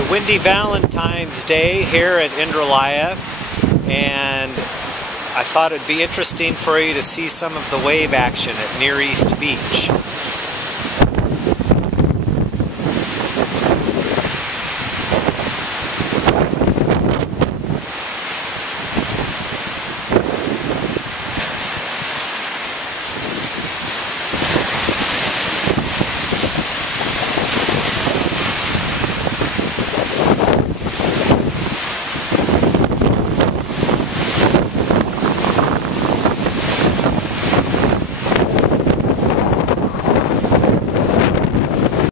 It's a windy Valentine's Day here at Indralaya, and I thought it'd be interesting for you to see some of the wave action at Near East Beach.